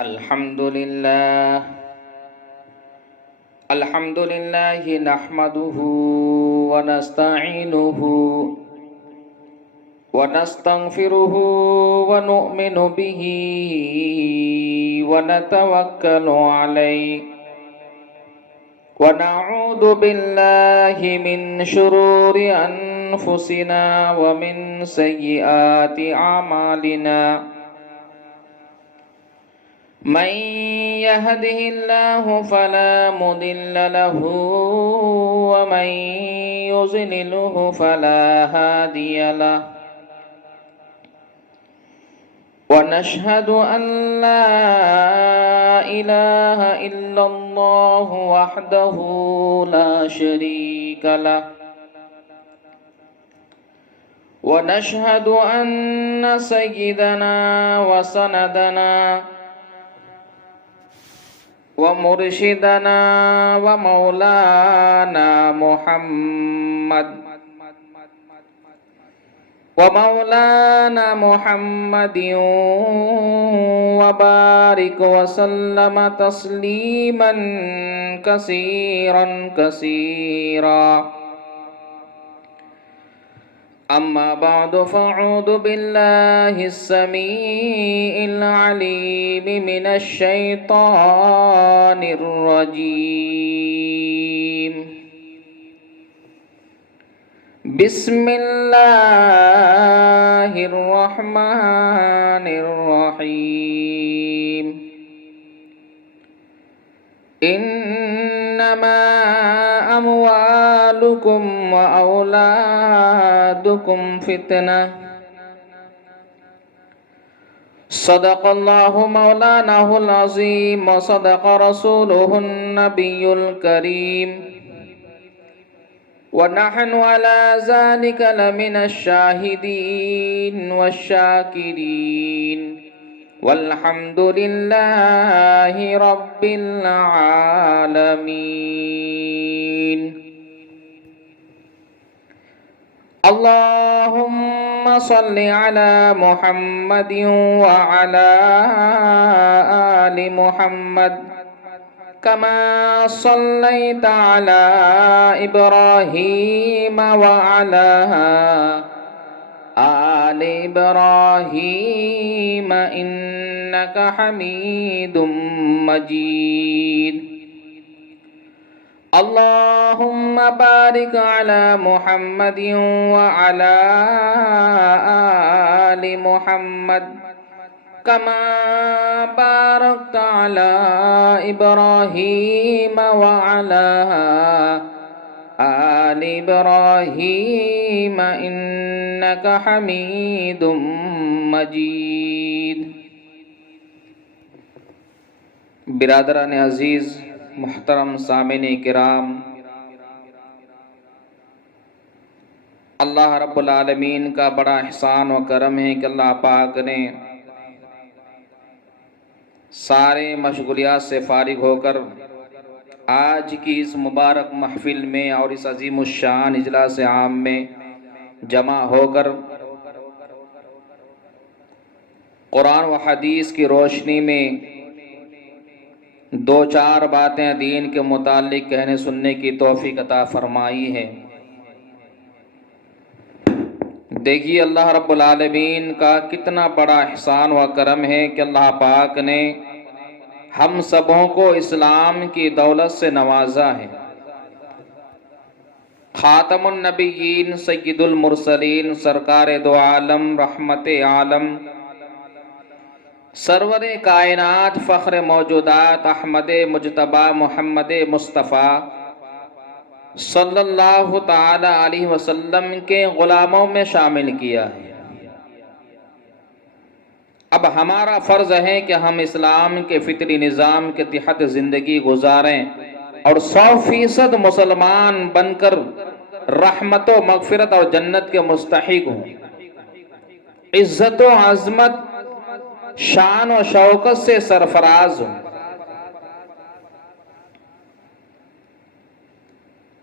الحمد لله نحمده ونستعينه ونستغفره ونؤمن به ونتوكل عليه ونعوذ بالله من شرور أنفسنا ومن سيئات أعمالنا من يهده الله فلا مضل له ومن يضلله فلا هادي له ونشهد أن لا إله إلا الله وحده لا شريك له ونشهد أن سيدنا وسندنا ومرشدنا ومولانا محمد وبارك وسلم تسليما كثيرا أما بعد فأعوذ بالله السميع العليم من الشيطان الرجيم بسم الله الرحمن الرحيم إنما أموالكم وأولادكم فتنة صدق الله مولانا العظيم وصدق رسوله النبي الكريم ونحن على ذلك لمن الشاهدين والشاكرين والحمد لله رب العالمين اللهم صل على محمد وعلى آل محمد كما صليت على إبراهيم وعلى آل إبراهيم إنك حميد مجيد اللهم بارك على محمد وعلى آل محمد كما باركت على إبراهيم وعلى آل إبراهيم إنك حميد مجيد برادران عزیز، محترم سامعین کرام، اللہ رب العالمین کا بڑا احسان و کرم ہے کہ اللہ پاک نے سارے مشغولیات سے فارغ ہو کر آج کی اس مبارک محفل میں اور اس عظیم الشان اجلاس عام میں جمع ہو کر قرآن و حدیث کی روشنی میں دو چار باتیں دین کے متعلق کہنے سننے کی توفیق عطا فرمائی ہے۔ دیکھیے اللہ رب العالمین کا کتنا بڑا احسان و کرم ہے کہ اللہ پاک نے ہم سبوں کو اسلام کی دولت سے نوازا ہے۔ خاتم النبیین، سید المرسلین، سرکار دو عالم، رحمت عالم، سرور کائنات، فخر موجودات، احمد مجتبی محمد مصطفیٰ صلی اللہ تعالی علیہ وسلم کے غلاموں میں شامل کیا ہے۔ اب ہمارا فرض ہے کہ ہم اسلام کے فطری نظام کے تحت زندگی گزاریں اور 100% مسلمان بن کر رحمت و مغفرت اور جنت کے مستحق ہوں، عزت و عظمت، شان و شوکت سے سرفراز ہوں۔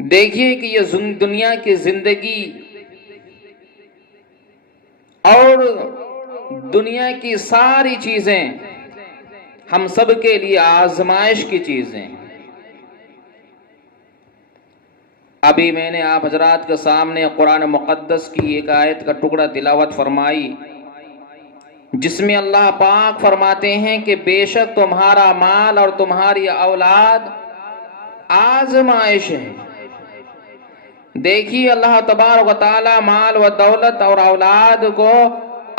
دیکھیے کہ یہ دنیا کی زندگی اور دنیا کی ساری چیزیں ہم سب کے لیے آزمائش کی چیزیں ہیں۔ ابھی میں نے آپ حضرات کے سامنے قرآن مقدس کی ایک آیت کا ٹکڑا تلاوت فرمائی، جس میں اللہ پاک فرماتے ہیں کہ بے شک تمہارا مال اور تمہاری اولاد آزمائش ہے۔ دیکھیے اللہ تبارک و تعالی مال و دولت اور اولاد کو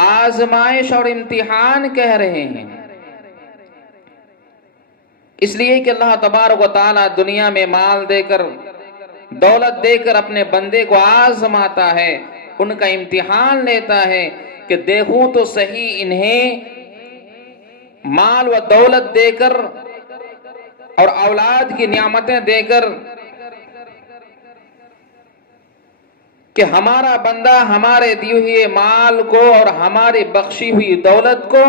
آزمائش اور امتحان کہہ رہے ہیں، اس لیے کہ اللہ تبارک و تعالی دنیا میں مال دے کر، دولت دے کر اپنے بندے کو آزماتا ہے، ان کا امتحان لیتا ہے کہ دیکھوں تو صحیح انہیں مال و دولت دے کر اور اولاد کی نعمتیں دے کر کہ ہمارا بندہ ہمارے دیے ہوئے مال کو اور ہماری بخشی ہوئی دولت کو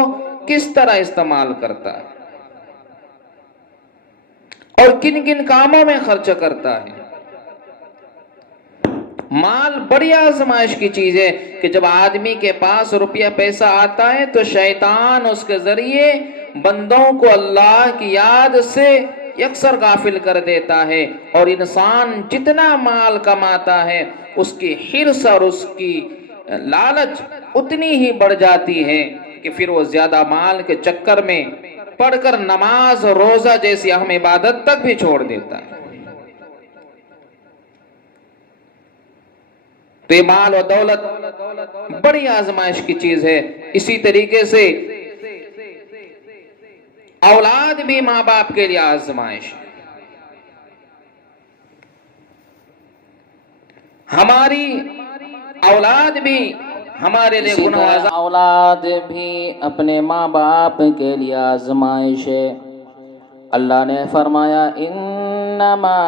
کس طرح استعمال کرتا ہے اور کن کن کاموں میں خرچ کرتا ہے۔ مال بڑی آزمائش کی چیز ہے کہ جب آدمی کے پاس روپیہ پیسہ آتا ہے تو شیطان اس کے ذریعے بندوں کو اللہ کی یاد سے یکسر غافل کر دیتا ہے، اور انسان جتنا مال کماتا ہے اس کی حرص اور اس کی لالچ اتنی ہی بڑھ جاتی ہے کہ پھر وہ زیادہ مال کے چکر میں پڑھ کر نماز اور روزہ جیسی اہم عبادت تک بھی چھوڑ دیتا ہے۔ تو یہ مال و دولت بڑی آزمائش کی چیز ہے۔ اسی طریقے سے اولاد بھی ماں باپ کے لیے آزمائش ہے۔ ہماری اولاد بھی ہمارے لیے گناہ، اولاد بھی اپنے ماں باپ کے لیے آزمائش ہے۔ اللہ نے فرمایا انما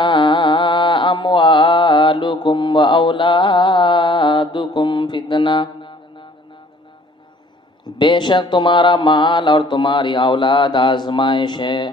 اموالکم و اولادکم فتنہ، بے شک تمہارا مال اور تمہاری اولاد آزمائش ہے۔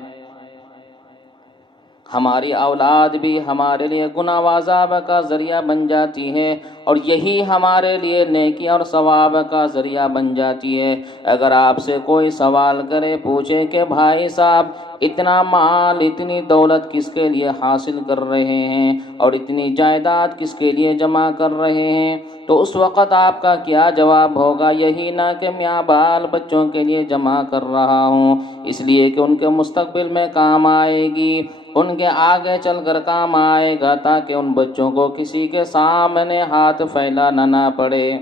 ہماری اولاد بھی ہمارے لیے گناہ و عذاب کا ذریعہ بن جاتی ہے، اور یہی ہمارے لیے نیکی اور ثواب کا ذریعہ بن جاتی ہے۔ اگر آپ سے کوئی سوال کرے، پوچھے کہ بھائی صاحب اتنا مال اتنی دولت کس کے لیے حاصل کر رہے ہیں اور اتنی جائیداد کس کے لیے جمع کر رہے ہیں، تو اس وقت آپ کا کیا جواب ہوگا؟ یہی نہ کہ میں بال بچوں کے لیے جمع کر رہا ہوں اس لیے کہ ان کے مستقبل میں کام آئے گی، ان کے آگے چل کر کام آئے گا، تاکہ ان بچوں کو کسی کے سامنے ہاتھ پھیلانا نہ پڑے۔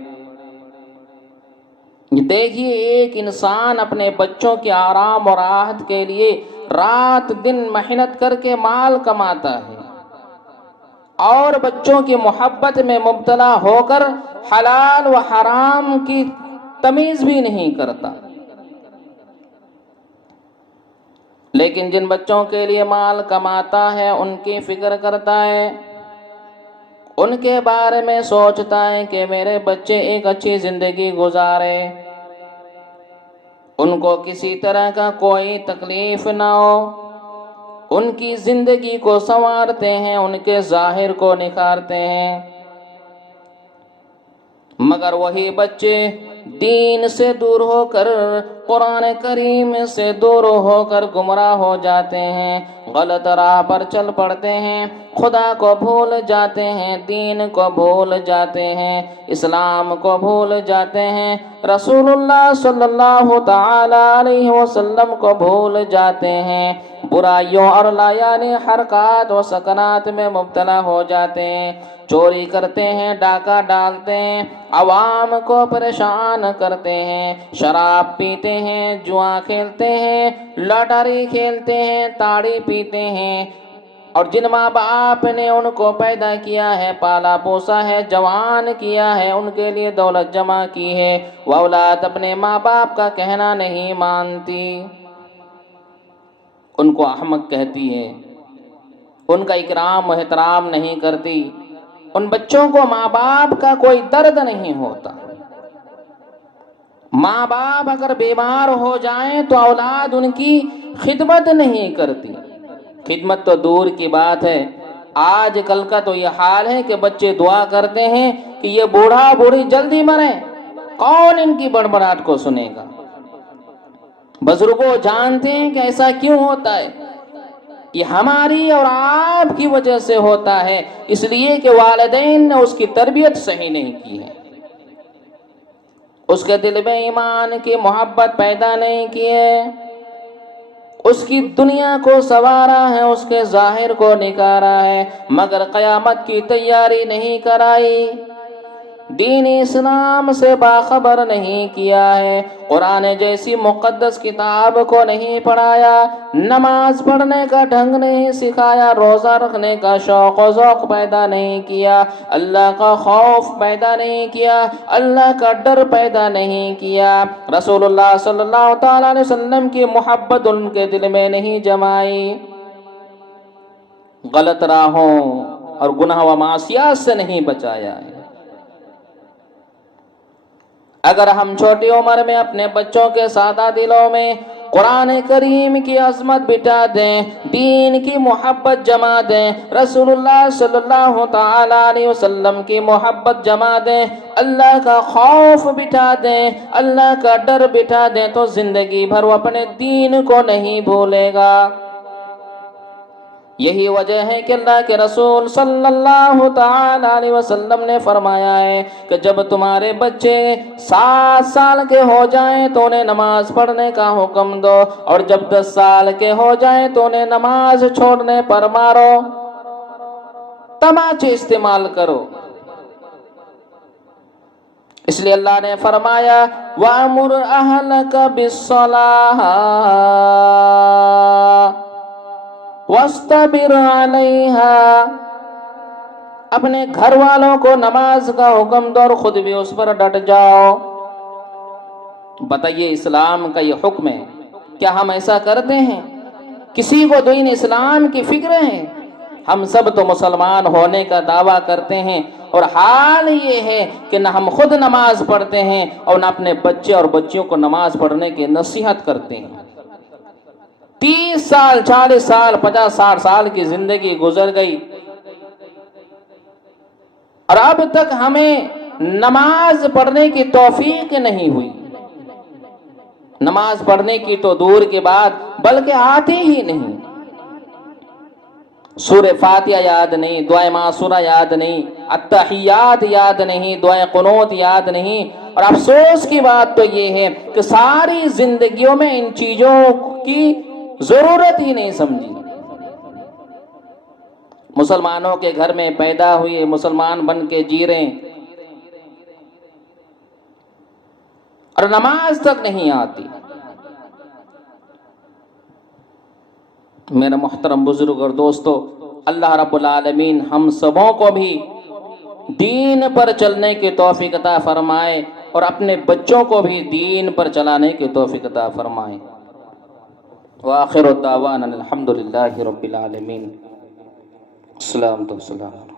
دیکھیے ایک انسان اپنے بچوں کے آرام اور راحت کے لیے رات دن محنت کر کے مال کماتا ہے، اور بچوں کی محبت میں مبتلا ہو کر حلال و حرام کی تمیز بھی نہیں کرتا۔ لیکن جن بچوں کے لیے مال کماتا ہے ان کی فکر کرتا ہے، ان کے بارے میں سوچتا ہے کہ میرے بچے ایک اچھی زندگی گزارے، ان کو کسی طرح کا کوئی تکلیف نہ ہو، ان کی زندگی کو سنوارتے ہیں، ان کے ظاہر کو نکھارتے ہیں۔ مگر وہی بچے دین سے دور ہو کر، قرآن کریم سے دور ہو کر گمراہ ہو جاتے ہیں، غلط راہ پر چل پڑتے ہیں، خدا کو بھول جاتے ہیں، دین کو بھول جاتے ہیں، اسلام کو بھول جاتے ہیں، رسول اللہ صلی اللہ تعالی علیہ وسلم کو بھول جاتے ہیں، برائیوں اور لایانی حرکات و سکنات میں مبتلا ہو جاتے ہیں، چوری کرتے ہیں، ڈاکہ ڈالتے ہیں، عوام کو پریشان کرتے ہیں، شراب پیتے ہیں، جوا کھیلتے ہیں، لاٹری کھیلتے ہیں، تاڑی پیتے ہیں، اور جن ماں باپ نے ان کو پیدا کیا ہے، پالا پوسا ہے، جوان کیا ہے، ان کے لیے دولت جمع کی ہے، وہ اولاد اپنے ماں باپ کا کہنا نہیں مانتی، ان کو احمق کہتی ہے، ان کا اکرام و احترام نہیں کرتی، ان بچوں کو ماں باپ کا کوئی درد نہیں ہوتا۔ ماں باپ اگر بیمار ہو جائیں تو اولاد ان کی خدمت نہیں کرتی، خدمت تو دور کی بات ہے، آج کل کا تو یہ حال ہے کہ بچے دعا کرتے ہیں کہ یہ بوڑھا بوڑھی جلدی مریں، کون ان کی بڑبڑاہٹ کو سنے گا۔ بزرگوں جانتے ہیں کہ ایسا کیوں ہوتا ہے؟ یہ ہماری اور آپ کی وجہ سے ہوتا ہے، اس لیے کہ والدین نے اس کی تربیت صحیح نہیں کی ہے، اس کے دل میں ایمان کی محبت پیدا نہیں کی ہے، اس کی دنیا کو سنوارا ہے، اس کے ظاہر کو نکارا ہے، مگر قیامت کی تیاری نہیں کرائی، دین اسلام سے باخبر نہیں کیا ہے، قرآن جیسی مقدس کتاب کو نہیں پڑھایا، نماز پڑھنے کا ڈھنگ نہیں سکھایا، روزہ رکھنے کا شوق و ذوق پیدا نہیں کیا، اللہ کا خوف پیدا نہیں کیا، اللہ کا ڈر پیدا نہیں کیا، رسول اللہ صلی اللہ تعالی علیہ وسلم کی محبت ان کے دل میں نہیں جمائی، غلط راہوں اور گناہ و معصیات سے نہیں بچایا ہے۔ اگر ہم چھوٹی عمر میں اپنے بچوں کے سادہ دلوں میں قرآن کریم کی عظمت بٹھا دیں، دین کی محبت جما دیں، رسول اللہ صلی اللہ تعالی علیہ وسلم کی محبت جما دیں، اللہ کا خوف بٹھا دیں، اللہ کا ڈر بٹھا دیں، تو زندگی بھر وہ اپنے دین کو نہیں بھولے گا۔ یہی وجہ ہے کہ اللہ کے رسول صلی اللہ تعالی علیہ وسلم نے فرمایا ہے کہ جب تمہارے بچے 7 سال کے ہو جائیں تو انہیں نماز پڑھنے کا حکم دو، اور جب 10 سال کے ہو جائیں تو انہیں نماز چھوڑنے پر مارو، تماچے استعمال کرو۔ اس لیے اللہ نے فرمایا وَأَمُرْ أَهْلَكَ بِالصَّلَاةِ وَاسْتَبِرْ عَلَيْهَا، اپنے گھر والوں کو نماز کا حکم دو اور خود بھی اس پر ڈٹ جاؤ۔ بتائیے اسلام کا یہ حکم ہے، کیا ہم ایسا کرتے ہیں؟ کسی کو دین اسلام کی فکر ہے؟ ہم سب تو مسلمان ہونے کا دعویٰ کرتے ہیں، اور حال یہ ہے کہ نہ ہم خود نماز پڑھتے ہیں اور نہ اپنے بچے اور بچیوں کو نماز پڑھنے کی نصیحت کرتے ہیں۔ 30 سال 40 سال 50 60 سال کی زندگی گزر گئی اور اب تک ہمیں نماز پڑھنے کی توفیق نہیں ہوئی، نماز پڑھنے کی تو دور کی بات بلکہ آتی ہی نہیں، سورہ فاتحہ یاد نہیں، دعائے معصورہ یاد نہیں، التحیات یاد نہیں، دعائے قنوت یاد نہیں، اور افسوس کی بات تو یہ ہے کہ ساری زندگیوں میں ان چیزوں کی ضرورت ہی نہیں سمجھی۔ مسلمانوں کے گھر میں پیدا ہوئے، مسلمان بن کے جی رہے ہیں اور نماز تک نہیں آتی۔ میرے محترم بزرگ اور دوستو، اللہ رب العالمین ہم سبوں کو بھی دین پر چلنے کی توفیق عطا فرمائے اور اپنے بچوں کو بھی دین پر چلانے کی توفیق عطا فرمائے۔ وآخر دعوانا الحمدللہ رب العالمین۔ السلام علیکم۔